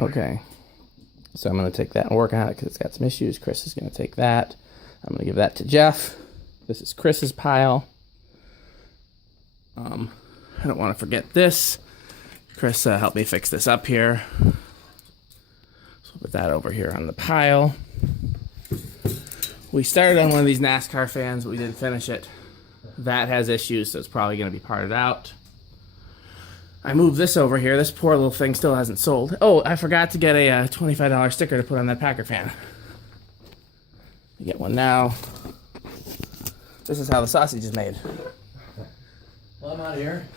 Okay. So I'm going to take that and work on it because it's got some issues. Chris is going to take that. I'm going to give that to Jeff. This is Chris's pile. I don't want to forget this. Chris helped me fix this up here. So put that over here on the pile. We started on one of these NASCAR fans, but we didn't finish it. That has issues, so it's probably going to be parted out. I moved this over here. This poor little thing still hasn't sold. Oh, I forgot to get a $25 sticker to put on that Packer fan. You get one now. This is how the sausage is made. Well, I'm out of here.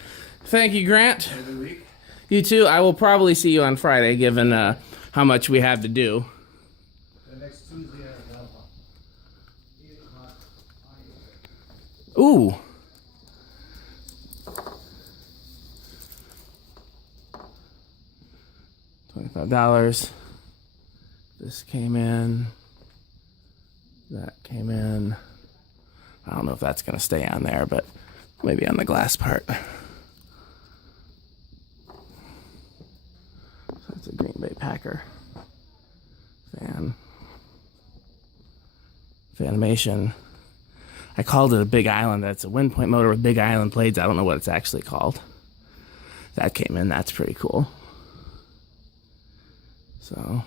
Thank you, Grant. Have a good week. You too. I will probably see you on Friday, given how much we have to do. Next Tuesday at 8 o'clock. Ooh. $25. This came in. That came in. I don't know if that's going to stay on there, but maybe on the glass part. So that's a Green Bay Packer fan. Fanimation. I called it a Big Island. That's a wind point motor with Big Island blades. I don't know what it's actually called. That came in. That's pretty cool. So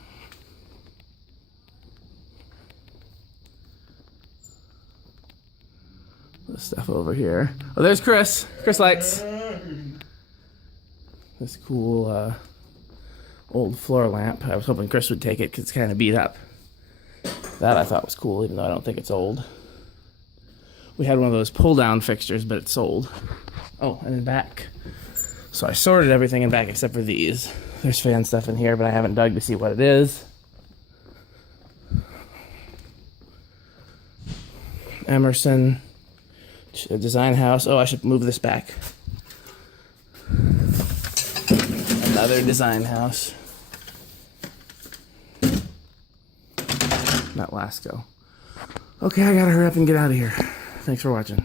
this stuff over here. Oh, there's Chris. Chris likes this cool old floor lamp. I was hoping Chris would take it because it's kind of beat up. That I thought was cool, even though I don't think it's old. We had one of those pull-down fixtures, but it's sold. Oh, and in back. So I sorted everything in back except for these. There's fan stuff in here, but I haven't dug to see what it is. Emerson. Design house. Oh, I should move this back. Another design house. Not Lasco. Okay, I gotta hurry up and get out of here. Thanks for watching.